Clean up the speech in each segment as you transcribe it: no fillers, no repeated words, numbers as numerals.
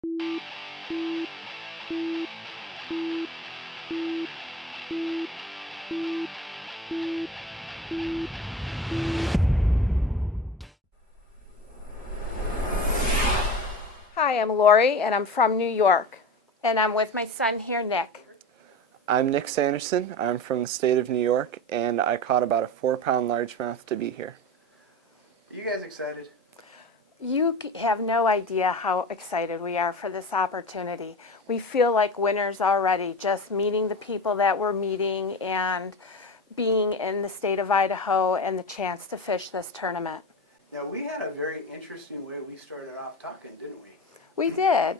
Hi, I'm Lori, and I'm from New York, and I'm with my son here, Nick. I'm Nick Sanderson. I'm from the state of New York, and I caught about a 4-pound largemouth to be here. Are you guys excited? You have no idea how excited we are for this opportunity. We feel like winners already, just meeting the people that we're meeting and being in the state of Idaho and the chance to fish this tournament. Now, we had a very interesting way we started off talking, didn't we? We did.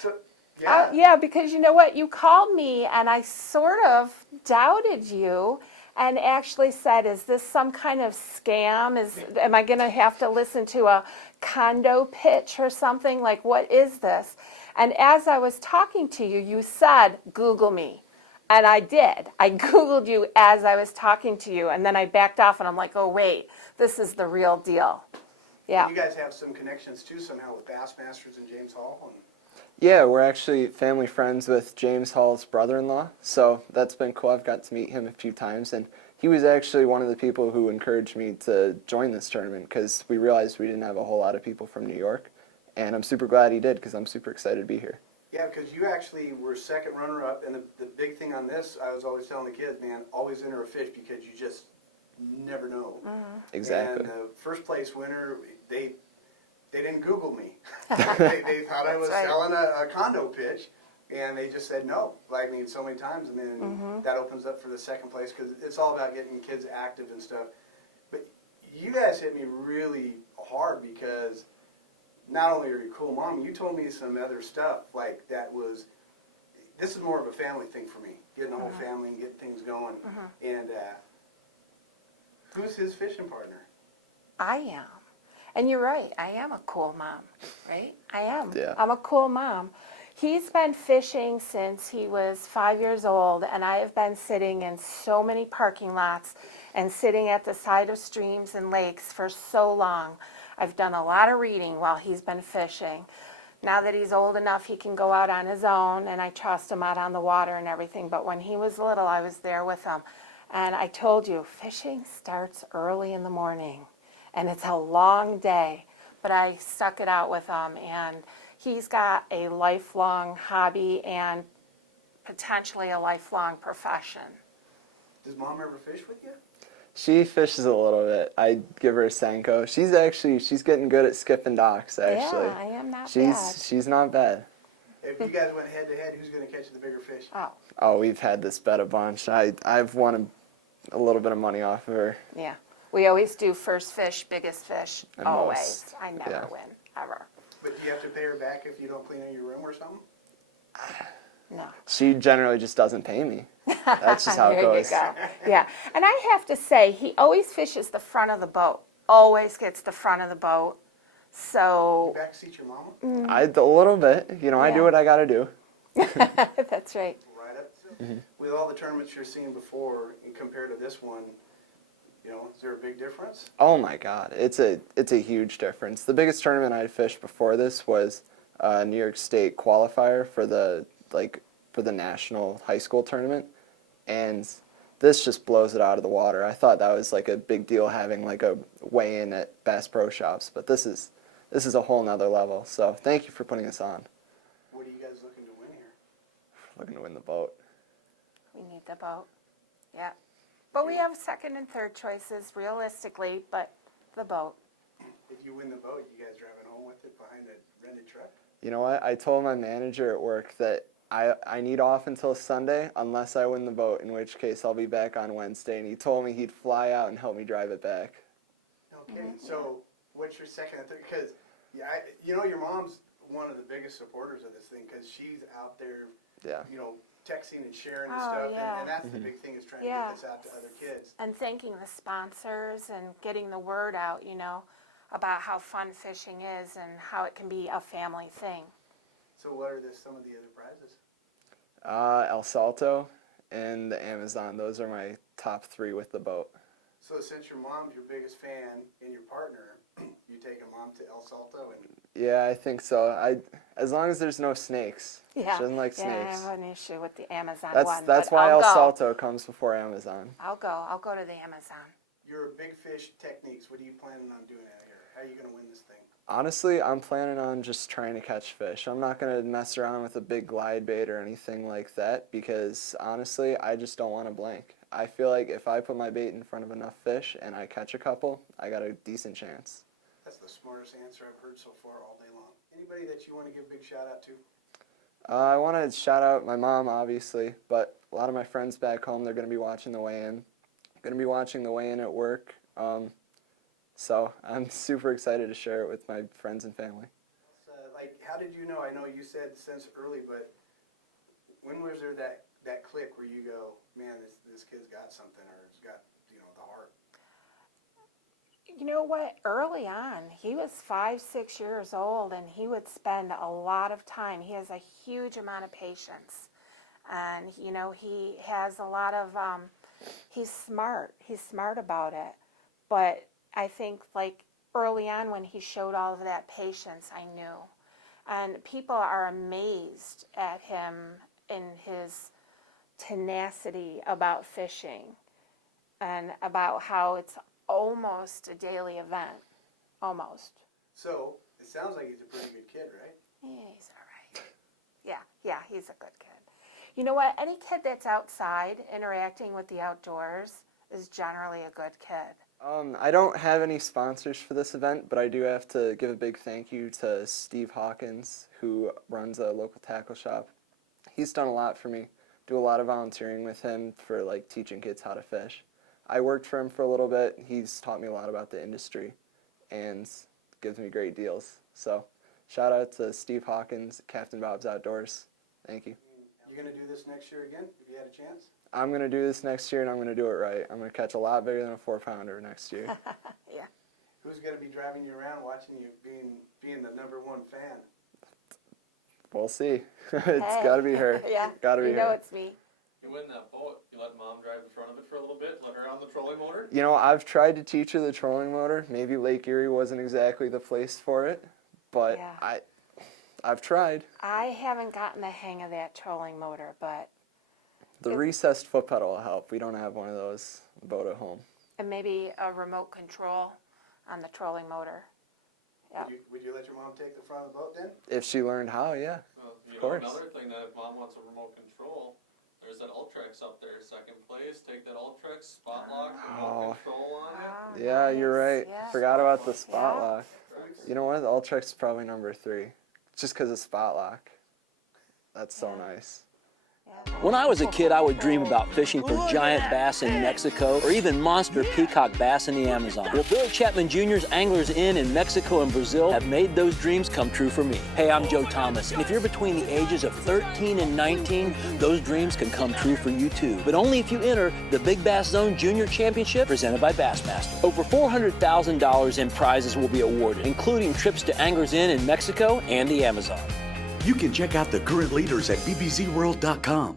So, yeah. Yeah, because you know what? You called me and I sort of doubted you and actually said, is this some kind of scam? Am I going to have to listen to a condo pitch or something? Like, what is this? And as I was talking to you, you said, Google me. And I did. I Googled you as I was talking to you. And then I backed off and I'm like, oh, wait, this is the real deal. Yeah. You guys have some connections too somehow with Bassmasters and James Hall. And Yeah, we're actually family friends with James Hall's brother-in-law, so that's been cool. I've got to meet him a few times, and he was actually one of the people who encouraged me to join this tournament because we realized we didn't have a whole lot of people from New York, and I'm super glad he did because I'm super excited to be here. yeah, because you actually were second runner-up, and the big thing on this, I was always telling the kids, man, always enter a fish because you just never know. Exactly. And the first place winner, they didn't Google me. they thought I was right. selling a condo pitch, and they just said no. Like, I mean, so many times, and then that opens up for the second place because it's all about getting kids active and stuff. But you guys hit me really hard because not only are you a cool mom, you told me some other stuff like that was. This is more of a family thing for me, getting the whole family and getting things going. And who's his fishing partner? I am. And you're right, I am a cool mom, right? I am. Yeah. I'm a cool mom. He's been fishing since he was 5 years old, and I have been sitting in so many parking lots and sitting at the side of streams and lakes for so long. I've done a lot of reading while he's been fishing. Now that he's old enough, he can go out on his own, and I trust him out on the water and everything. But when he was little, I was there with him. And I told you, fishing starts early in the morning. And it's a long day, but I stuck it out with him, and he's got a lifelong hobby and potentially a lifelong profession. Does mom ever fish with you? She fishes a little bit. I give her a Senko. She's getting good at skipping docks, actually. Yeah, I am not She's bad. She's not bad. If you guys went head to head, who's going to catch the bigger fish? Oh, we've had this bet a bunch. I've won a little bit of money off of her. Yeah, we always do first fish, biggest fish, And always. most, I never yeah. win, ever. But do you have to pay her back if you don't clean out your room or something? No. She generally just doesn't pay me. That's just how it There goes. you go. Yeah, and I have to say, he always fishes the front of the boat. Always gets the front of the boat. So, Backseat your mama? A little bit. You know, I do Yeah. what I got to do. that's right. Right up to With all the tournaments you're seeing before and compared to this one, you know, is there a big difference? Oh my God, it's a huge difference. The biggest tournament I fished before this was a New York State qualifier for the national high school tournament, and this just blows it out of the water. I thought that was like a big deal having like a weigh-in at Bass Pro Shops, but this is a whole nother level. So thank you for putting us on. What are you guys looking to win here? Looking to win the boat. We need the boat. Yeah. But we have second and third choices, realistically, but the boat. If you win the boat, you guys driving home with it behind a rented truck? You know what? I told my manager at work that I need off until Sunday unless I win the boat, in which case I'll be back on Wednesday. And he told me he'd fly out and help me drive it back. Okay, so what's your second and third? Because, yeah, you know, your mom's one of the biggest supporters of this thing because she's out there, Yeah. you know, texting and sharing and Oh, stuff. yeah. And that's the big thing is trying Yeah. to get this out to other kids. And thanking the sponsors and getting the word out, you know, about how fun fishing is and how it can be a family thing. So what are some of the other prizes? El Salto and the Amazon. Those are my top 3 with the boat. So since your mom's your biggest fan and your partner, you taking Mom to El Salto? And Yeah, I think so. As long as there's no snakes. Yeah. She doesn't like Yeah, I snakes. have an issue with the Amazon That's one. that's but why I'll El go. Salto comes before Amazon. I'll go to the Amazon. your big fish techniques, what are you planning on doing out here? How are you going to win this thing? Honestly, I'm planning on just trying to catch fish. I'm not going to mess around with a big glide bait or anything like that because honestly, I just don't want to blank. I feel like if I put my bait in front of enough fish and I catch a couple, I got a decent chance. That's the smartest answer I've heard so far all day long. Anybody that you want to give a big shout out to? I want to shout out my mom, obviously, but a lot of my friends back home, they're going to be watching the weigh-in. Going to be watching the weigh-in at work. So I'm super excited to share it with my friends and family. Like, how did you know? I know you said since early, but when was there that click where you go, man, this kid's got something, or it's got, the heart? You know what? Early on, he was 5, 6 years old, and he would spend a lot of time. He has a huge amount of patience, and he has a lot of. He's smart. He's smart about it, but I think like early on when he showed all of that patience, I knew, and people are amazed at him in his tenacity about fishing, and about how it's almost a daily event, almost. So it sounds like he's a pretty good kid, right? Yeah, he's all right. Yeah, he's a good kid. You know what? Any kid that's outside interacting with the outdoors is generally a good kid. I don't have any sponsors for this event, but I do have to give a big thank you to Steve Hawkins, who runs a local tackle shop. He's done a lot for me. Do a lot of volunteering with him for like teaching kids how to fish. I worked for him for a little bit. He's taught me a lot about the industry and gives me great deals. So shout out to Steve Hawkins, Captain Bob's Outdoors. Thank you. You going to do this next year again, if you had a chance? I'm going to do this next year, and I'm going to do it right. I'm going to catch a lot bigger than a 4-pounder next year. Yeah. Who's going to be driving you around, watching you, being the #1 fan? We'll see. It's got to be her. Yeah. Got to be You know her. it's me. You win that boat, you let Mom drive in front of it for a little bit, let her on the trolling motor? You know, I've tried to teach her the trolling motor. Maybe Lake Erie wasn't exactly the place for it, but Yeah. I've tried. I haven't gotten the hang of that trolling motor, but The recessed foot pedal will help. We don't have one of those boat at home. and maybe a remote control on the trolling motor. Yeah. Would you let your mom take the front of the boat then? If she learned how, yeah. Well, Of course. Another thing that if Mom wants a remote control, there's that Ultrex up there, second place. Take that Ultrex, spot lock, remote control on it. Ah, Yeah, you're nice. right. Yeah. Forgot about the spot Yeah. lock. You know what? The Ultrex is probably number 3. Just because of spot lock. That's so nice. Yeah. When I was a kid, I would dream about fishing for giant bass in Mexico or even monster peacock bass in the Amazon. Well, Bill Chapman Jr.'s Anglers Inn in Mexico and Brazil have made those dreams come true for me. Hey, I'm Joe Thomas, and if you're between the ages of 13 and 19, those dreams can come true for you too. But only if you enter the Big Bass Zone Junior Championship presented by Bassmaster. Over $400,000 in prizes will be awarded, including trips to Anglers Inn in Mexico and the Amazon. You can check out the current leaders at bbzworld.com.